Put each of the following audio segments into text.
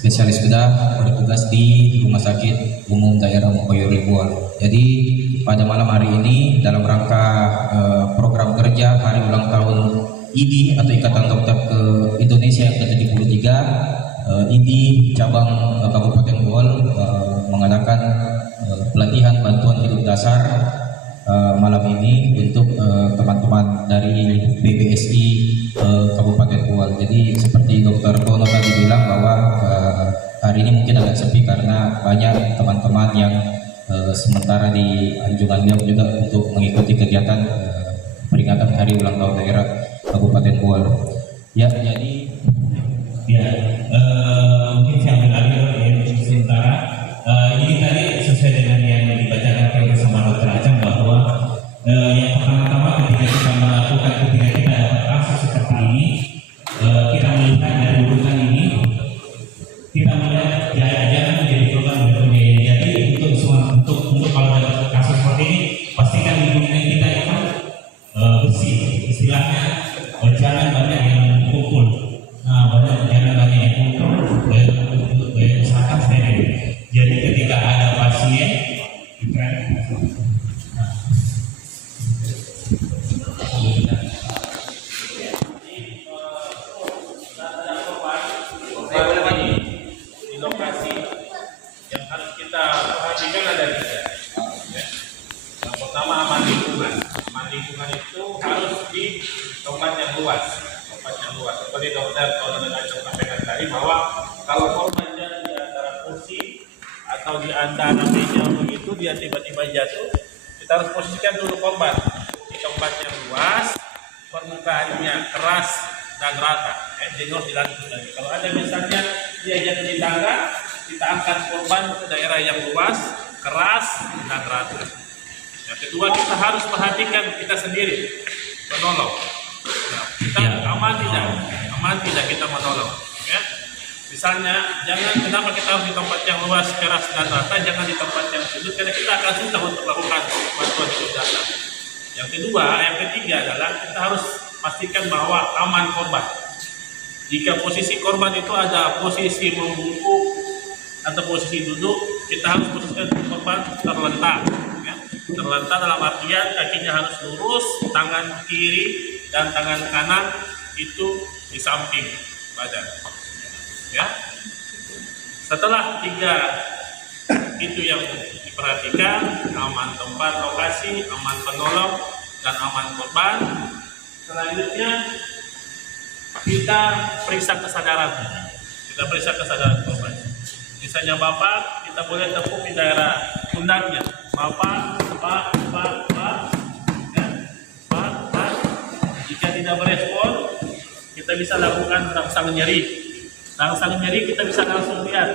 spesialis bedah bertugas di Rumah Sakit Umum Daerah Mokoyo Ribuan. Jadi pada malam hari ini dalam rangka program kerja hari ulang tahun IDI atau Ikatan Dokter ke Indonesia yang ke-73, IDI cabang Kabupaten Bohol mengadakan pelatihan bantuan hidup dasar malam ini untuk teman-teman dari PBSI Kabupaten Bohol. Jadi seperti Dokter Tono tadi bilang bahwa hari ini mungkin agak sepi karena banyak teman-teman yang sementara di Anjungan Liau juga untuk mengikuti kegiatan peringatan hari ulang tahun daerah Kabupaten Bohol. Ya, jadi mungkin saya ambil alih dari sementara. Ini tadi sesuai dengan yang dibacakan bersama Dr. Acang bahwa yang pertama-tama ketika kita melakukan ketika kita dapat kasus seperti ini, kita melihat dari urutan ini, kita melihat jangan menjadi program berbiaya. Jadi untuk kalau ada kasus seperti ini, pastikan lingkungan kita itu bersih, istilahnya jangan banyak yang kumpul. Jangan banyak yang kumpul, usahakan steril. Jadi ketika ada pasien, di lokasi yang harus kita perhatikan ada tiga. Yang pertama aman lingkungan. Aman lingkungan itu harus di tempat yang luas. Seperti dokter kalau dengan sampaikan tadi bahwa kalau korban di antara kursi atau di antara meja begitu dia tiba-tiba jatuh, kita harus posisikan dulu korban di tempat yang luas, permukaannya keras dan rata. Jadi harus dilakukan. Kalau ada misalnya dia jatuh di tangga, kita angkat korban ke daerah yang luas, keras dan rata. Yang kedua, kita harus perhatikan kita sendiri menolong. Nah, kita aman tidak kita menolong. Ya. Misalnya, kenapa kita harus di tempat yang luas, keras dan rata, jangan di tempat yang sudut, karena kita akan susah untuk melakukan bantuan hidup dasar. Yang ketiga adalah kita harus pastikan bahwa aman korban. Jika posisi korban itu ada posisi membungkuk atau posisi duduk, kita harus posisikan korban terlentang. Ya. Terlentang dalam artian kakinya harus lurus, tangan kiri dan tangan kanan itu di samping badan. Ya. Setelah tiga itu yang diperhatikan, aman tempat lokasi, aman penolong, dan aman korban. Selanjutnya kita periksa kesadaran. Korban. Misalnya bapak, kita boleh tepuk di daerah pundaknya. Bapak, pak. Ya. Pak. Jika tidak berespon, kita bisa lakukan rangsang nyeri. Rangsang nyeri kita bisa langsung lihat.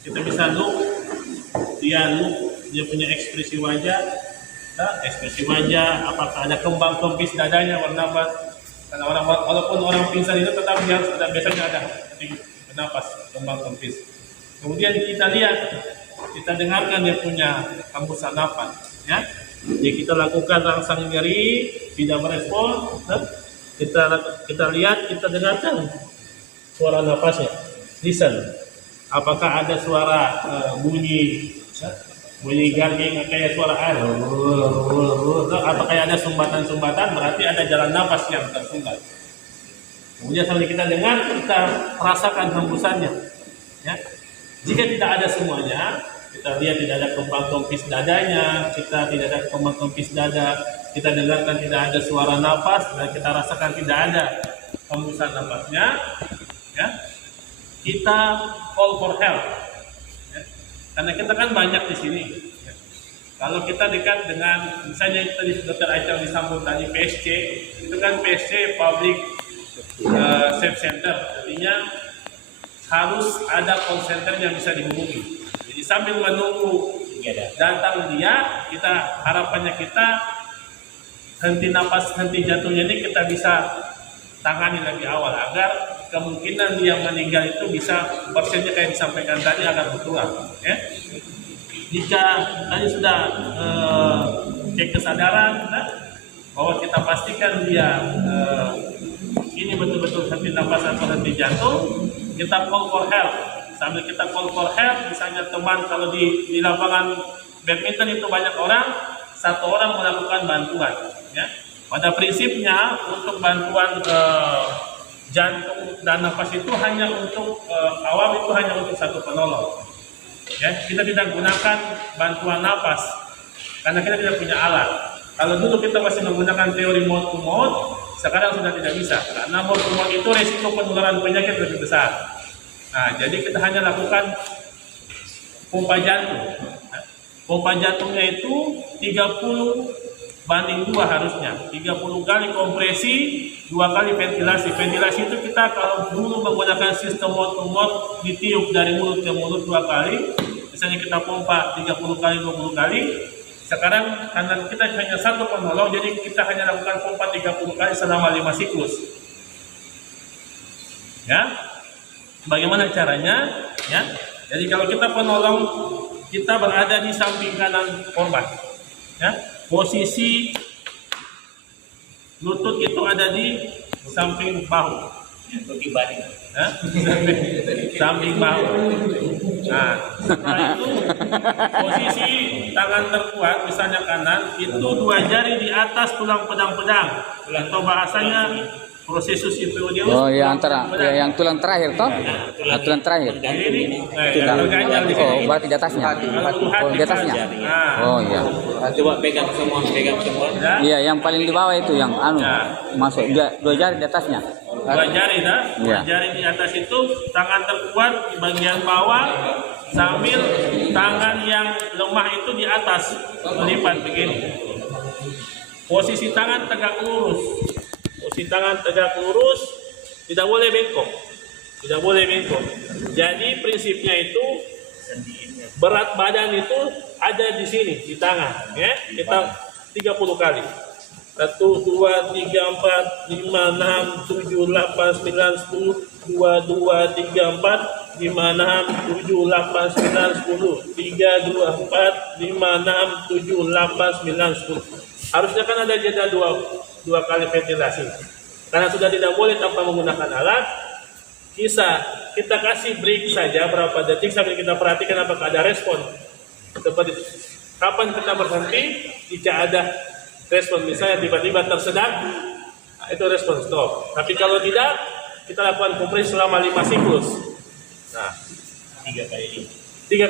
Kita bisa look, dia punya ekspresi wajah. Apakah ada kembang kempis dadanya warna apa? Karena walaupun orang pingsan itu tetap dia harus ada, biasanya ada bernapas kembang kempis. Kemudian kita lihat, kita dengarkan dia punya hembusan napas, ya. Jadi kita lakukan rangsang nyeri, tidak merespon, kita lihat, kita dengarkan suara nafasnya, listen. Apakah ada suara bunyi garging kayak suara air, atau kayak ada sumbatan, berarti ada jalan nafas yang tersumbat. Kemudian sambil kita dengar, kita rasakan hembusannya. Ya. Jika tidak ada semuanya, kita lihat tidak ada kembang kempis dadanya, kita dengarkan tidak ada suara nafas, dan kita rasakan tidak ada hembusan nafasnya. Ya. Kita call for help. Karena kita kan banyak di sini. Kalau kita dekat dengan, misalnya tadi Dr. Acang disambung tadi PSC, itu kan PSC Public Safe Center, artinya harus ada call center yang bisa dihubungi. Jadi sambil menunggu datang dia, harapannya kita henti napas, henti jatuhnya ini kita bisa tangani lebih awal agar kemungkinan dia meninggal itu bisa persennya kayak disampaikan tadi agar berkurang. Ya. Jika tadi sudah cek kesadaran, bahwa kita pastikan dia ini betul-betul henti nafas atau henti jantung, kita call for help. sambil kita call for help. Misalnya teman kalau di lapangan badminton itu banyak orang, satu orang melakukan bantuan. Ya. Pada prinsipnya untuk bantuan jantung dan nafas itu hanya untuk awam, itu hanya untuk satu penolong. Ya, kita tidak gunakan bantuan nafas karena kita tidak punya alat. Kalau dulu kita masih menggunakan teori mouth to mouth, sekarang sudah tidak bisa karena mouth to mouth itu resiko penularan penyakit lebih besar. Nah, jadi kita hanya lakukan pompa jantung. Pompa jantungnya itu 30/2 harusnya. 30 kali kompresi, 2 kali ventilasi. Ventilasi itu kita kalau dulu menggunakan sistem mouth to mouth, ditiup dari mulut ke mulut 2 kali. Misalnya kita pompa 30 kali, 20 kali. Sekarang karena kita hanya satu penolong, jadi kita hanya lakukan pompa 30 kali selama 5 siklus. Ya. Bagaimana caranya? Ya. Jadi kalau kita penolong, kita berada di samping kanan korban. Ya. Posisi lutut itu ada di samping bahu. Bagi badan. Samping bahu. Nah, setelah itu posisi tangan terkuat, misalnya kanan, itu 2 jari di atas tulang pedang-pedang. Atau bahasanya prosesus inferior. Oh ya, antara ya, yang tulang terakhir toh? Nah, tulang terakhir. Ini Oh, berarti di atasnya. Oh, di atasnya. Oh iya. Coba pegang semua. Iya, yang paling di bawah itu yang masuk 2 jari di atasnya. 2 jari dah, 2 jari di atas itu, tangan terkuat di bagian bawah, sambil tangan yang lemah itu di atas, melipat begini. Posisi tangan tegak lurus. Posisi tangan tegak lurus, tidak boleh bengkok. Tidak boleh bengkok. Jadi prinsipnya itu berat badan itu ada di sini, di tangan. Ya, kita 30 kali. 1, 2, 3, 4, 5, 6, 7, 8, 9, 10, 2, 2, 3, 4, 5, 6, 7, 8, 9, 10, 3, 2, 4, 5, 6, 7, 8, 9, 10. Harusnya kan ada jeda 2 kali ventilasi. Karena sudah tidak boleh tanpa menggunakan alat, kita kasih break saja berapa detik sambil kita perhatikan apakah ada respon. Seperti kapan kita berhenti jika ada respon, misalnya tiba-tiba tersedak, itu respon stop. Tapi kalau tidak, kita lakukan kompresi selama 5 siklus. Nah, 3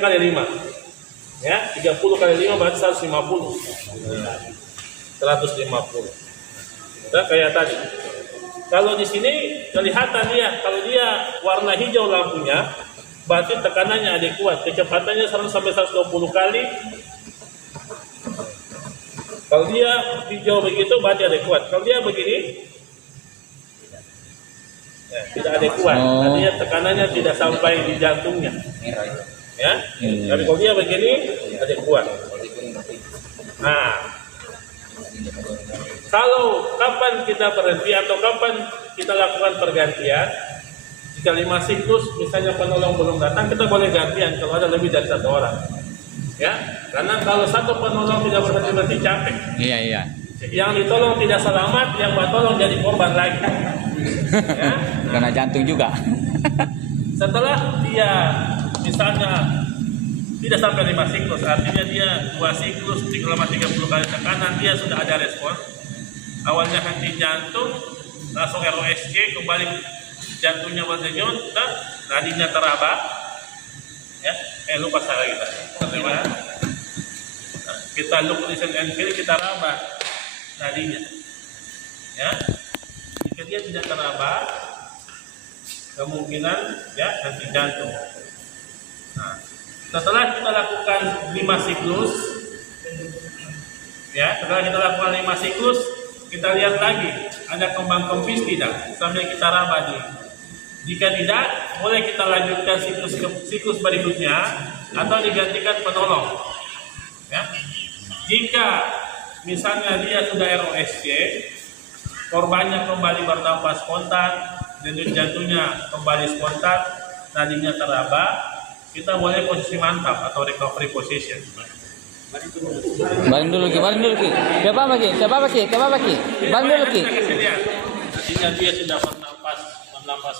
kali 5. Ya, 30 kali 5 berarti 150. 150. Nah, kayak tadi. Kalau di sini kelihatan dia, kalau dia warna hijau lampunya, berarti tekanannya adekuat. Kecepatannya 100 sampai 120 kali. Kalau dia hijau begitu berarti adekuat. Kalau dia begini, ya, tidak adekuat. Artinya tekanannya tidak sampai di jantungnya. Ya, tapi kalau dia begini adekuat. Nah, kalau kapan kita berhenti atau kapan kita lakukan pergantian? Jika 5 siklus, misalnya penolong belum datang, kita boleh gantian kalau ada lebih dari 1 orang. Ya, karena kalau satu penolong tidak berhenti capek. Iya. Yang ditolong tidak selamat, yang bertolong jadi korban lagi. Ya, Karena jantung juga. setelah dia misalnya tidak sampai 5 siklus, artinya dia 2 siklus selama 30 kali tekanan, dia sudah ada respon. Awalnya henti jantung, langsung ROSC, kembali jantungnya berdenyut, nadinya teraba. Ya, lupa saya lagi tadi. Kita look, listen, and feel, kita raba nadinya. Ya, jika dia tidak teraba, kemungkinan ya henti jantung. Nah, setelah kita lakukan 5 siklus, ya, setelah kita lakukan 5 siklus, kita lihat lagi ada kembang kempis tidak, sambil kita raba dulu. Jika tidak, boleh kita lanjutkan siklus berikutnya atau digantikan penolong. Ya. Jika misalnya dia sudah ROSC, korbannya kembali bernafas spontan, denyut jantungnya kembali spontan, nadinya teraba, kita boleh posisi mantap atau recovery position. Baring dulu ki. Coba bagi. Baring dulu ki. Nadinya dia sudah bernafas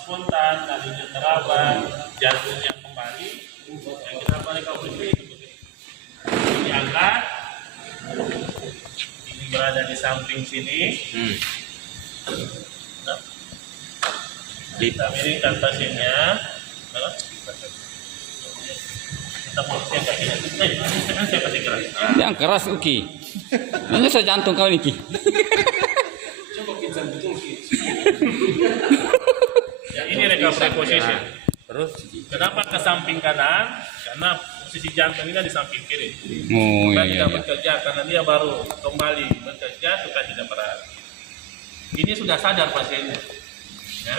spontan, nadinya teraba, jantungnya kembali kembali, yang kita balik ke posisi diangkat, ini berada di samping sini. Kita miringkan pasiennya. Kita posisikan kakinya. Saya kasih gerak. Yang keras Uki. Ini saya jantung kau ini Ki. Ya, ini recovery position. Terus kenapa ke samping kanan? Karena posisi jantung ini di samping kiri. Oh Sudah iya tidak iya. bekerja karena dia baru kembali bekerja, suka tidak berat. Ini sudah sadar pasiennya. Ya,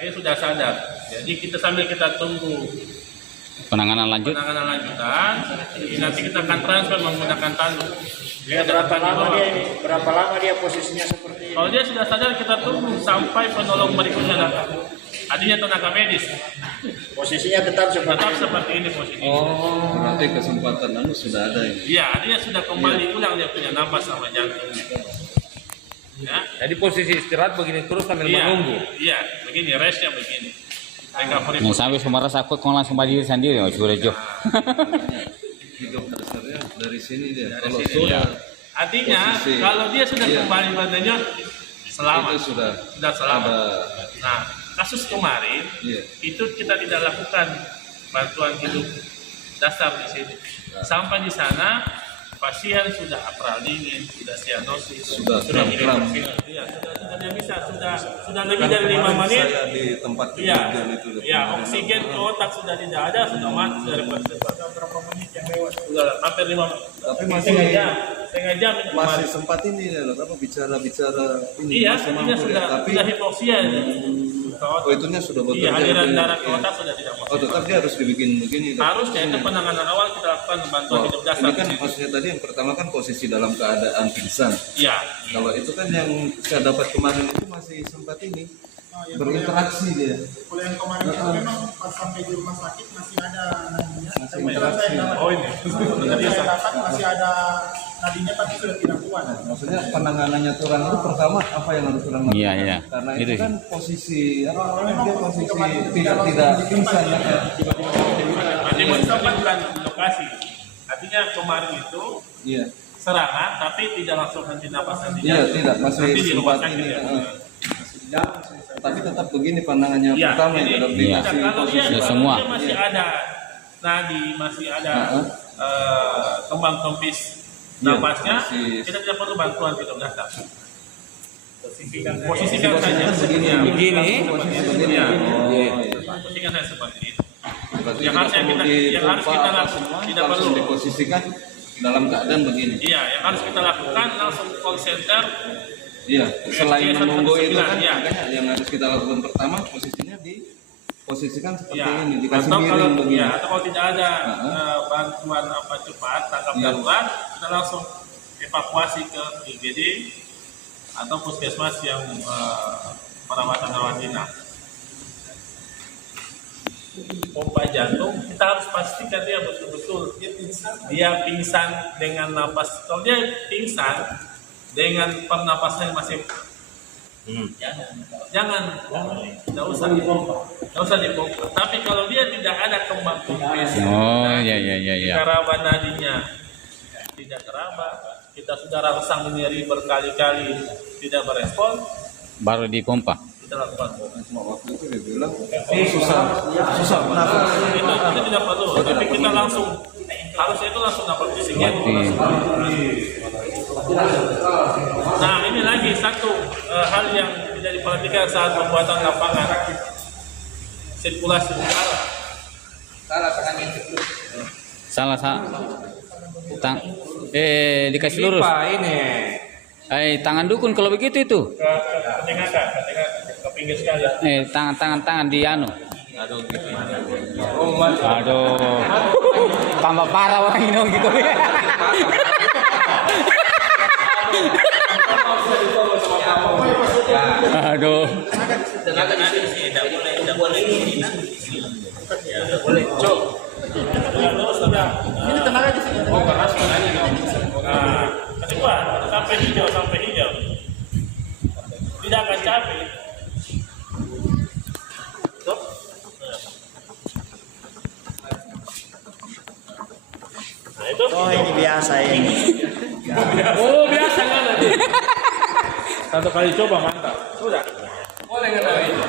ini sudah sadar. Jadi kita sambil kita tunggu Penanganan lanjut. penanganan lanjutan, nanti kita akan transfer menggunakan tanduk. Ya, berapa lama dia posisinya seperti ini? Kalau dia sudah sadar, kita tunggu sampai penolong berikutnya datang. Artinya tenaga medis Posisinya tetap seperti ini posisi. Oh, berarti kesempatan sudah ada ya. Iya, artinya sudah kembali ulang dia punya napas sama jantungnya. Ya, Jadi posisi istirahat begini terus sambil menunggu. Iya, begini restnya begini. Recovery Yang sampai semarah sakit kau langsung berdiri sendiri oh sudah Jo. Hidup dasarnya dari sini dia. Dari Kalau sini, sudah Artinya posisi. kalau dia sudah Iya. kembali badannya selamat. itu sudah Selamat. ada. Nah, kasus kemarin Iya. itu kita tidak lakukan bantuan hidup dasar di sini. Sampai di sana pasien sudah apral dingin, sudah sianosis, Sudah kram-kram. Iya, sudah dia bisa, sudah lebih dari 5 menit. Saya di tempat Iya, kejadian itu. ya oksigen ke otak sudah tidak ada, sudah mati, sudah reversible. Berapa menit yang lewat? Sudah hampir 5 menit. Tapi masih setengah jam itu masih kemarin. sempat ini ya, apa bicara ini Iya, masih artinya mampu sudah ya. Tapi sudah hipoksia ke otak. oh itunya sudah bekerja. Iya, aliran begini. darah ke Iya. otak sudah tidak Oh masuk. tetap dia harus dibikin begini. Harusnya itu penanganan awal kita lakukan bantuan Oh, hidup dasar. ini kan maksudnya tadi yang pertama kan posisi dalam keadaan pingsan. Iya. Kalau itu kan yang saya dapat kemarin itu masih sempat ini berinteraksi dia. Kalau yang kemarin itu memang pas sampai di rumah sakit masih ada nadinya. Masih Tapi interaksi. saya dapat, Oh ini. saya dapat masih ada nadinya tapi sudah tidak kuat. Maksudnya penanganannya Turan itu pertama apa yang harus Turan lakukan? Iya, iya. Karena Itu itu sih. kan posisi apa namanya dia posisi tidak pingsan ya. Nanti menetapkan lokasi. Artinya kemarin itu Iya. serangan tapi tidak langsung henti napas nanti. Iya tidak masih Nanti di rumah sempat sakit ini. ya. Tapi tetap begini pandangannya Iya, pertama jadi ya dalam Iya. dikasih kalau dia, Ya, posisi. semua. dia masih ada nadi, masih ada kembang kempis Iya, napasnya, masih- kita tidak perlu bantuan hidup dasar. Posisikan saja begini. Ya, Begini. Posisi begini. Iya. Oh, iya. Posisikan saya seperti itu. Berarti Yang tidak harus perlu yang harus dipompa kita apa lakukan, semua, tidak langsung perlu. diposisikan dalam keadaan begini. Iya, yang harus kita lakukan langsung call center. Iya, selain Iya, menunggu itu 119, kan iya. makanya yang harus kita lakukan pertama posisinya diposisikan seperti Ya, ini, dikasih atau kalau, miring begini. ya, atau kalau tidak ada Heeh. bantuan apa cepat tanggap Iya. darurat, kita langsung evakuasi ke IGD atau puskesmas yang perawatan rawat inap. Pompa jantung kita harus pastikan dia betul-betul dia pingsan dengan napas. Kalau dia pingsan dengan pernapasan masih jangan tidak usah dipompa. Tapi kalau dia tidak ada kembang kempis, Oh iya iya iya iya. kita raba nadinya tidak teraba, kita sudah rangsang nyeri berkali-kali tidak berespon, Baru dipompa. kita lakukan pompa. Waktu itu dia bilang susah bernafas. Itu tidak perlu, tapi kita langsung harusnya itu langsung dapat oksigen. Nah ini lagi satu hal yang tidak diperhatikan saat pembuatan lapangan, sirkulasi udara. Salah dikasih lurus. Tangan dukun kalau begitu itu. Ke tengah ke pinggir sekali. Tangan di anu. Aduh. Tambah parah orang ini gitu. Aduh. Tenaga di sini tidak boleh ini. Tidak boleh. Cok. Ini tenaga di sini. Oh, keras tenaganya. Nah, kedua sampai hijau. Tidak akan capek. Stop. biasa ini. Oh biasa kan nanti. Satu kali coba mantap. Sudah. Boleh nggak itu?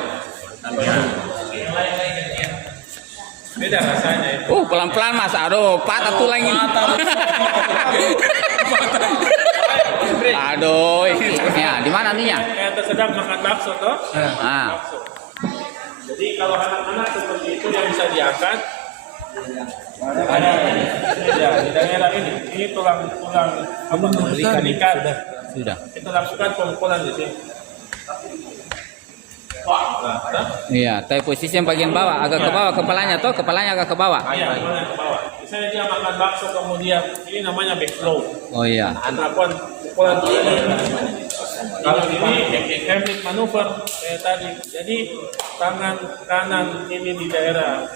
Beda rasanya itu. Pelan-pelan Mas. Aduh, patah tulang ini. Aduh, ya di mana nih ya? Kayak sedang makan bakso toh? Ah. Bakso. Jadi kalau anak-anak seperti itu yang bisa diangkat ada ya, di daerah ini tulang apa namanya ikan Sudah. kita lakukan pemukulan di sini. Iya, tapi posisi yang bagian bawah agak ke bawah kepalanya toh, kepalanya agak ke bawah. Iya, kepalanya ke bawah. Misalnya dia makan bakso kemudian ini namanya backflow. Oh iya. Lakukan pukulan kalau ini Heimlich manuver kayak tadi. Jadi tangan kanan ini di daerah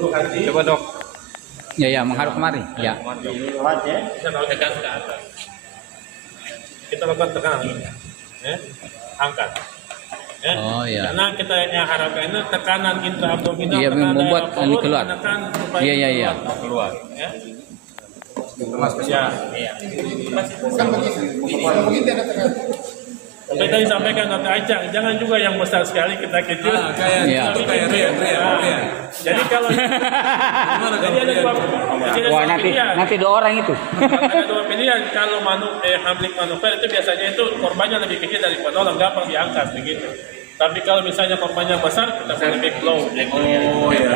ulu hati. Coba dok. Ya ya, menghadap kemari. Ya. Kuat ya. Kita tekan ke atas. Kita lakukan tekanan ini. Ya. Angkat. Ya. Oh iya. Karena kita yang harapkan ini tekanan intraabdominal. Iya, tekanan membuat daerah ini perut, keluar. menekan supaya Iya, iya, iya. keluar. Ya. Ya. Bukan begitu ada tekanan. Tapi tadi sampaikan Dr. Acang, jangan juga yang besar sekali kita kecil. Iya. Jadi kalau jadi ada Wah, dua pilihan. nanti 2 orang itu. Ada dua pilihan. Kalau Heimlich manuver itu biasanya itu korbannya lebih kecil dari penolong, gampang diangkat begitu. Tapi kalau misalnya korbannya besar, kita boleh backflow. Oh iya.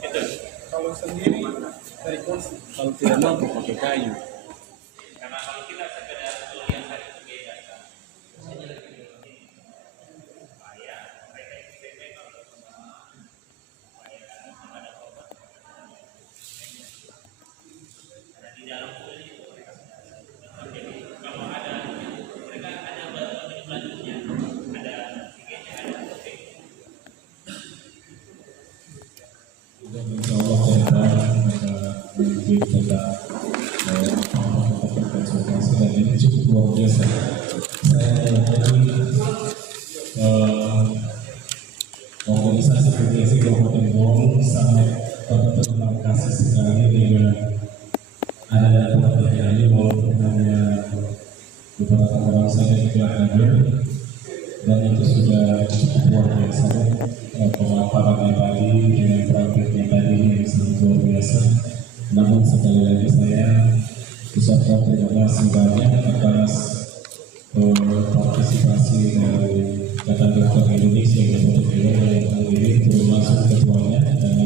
Gitu. Kalau sendiri dari kursi. Kalau tidak mampu pakai kayu. Insya Allah kita konsultasi dan ini cukup luar biasa. Saya organisasi PBSI Kabupaten Bogor sangat berterima kasih sekali dengan adanya pelatihan ini walaupun hanya beberapa orang saja juga hadir dan itu sudah cukup luar biasa. Pemaparannya tadi dengan praktiknya tadi yang sangat luar biasa. Namun sekali lagi saya ucapkan terima kasih banyak atas partisipasi dari Ikatan Dokter Indonesia yang kali ini termasuk ketuanya dan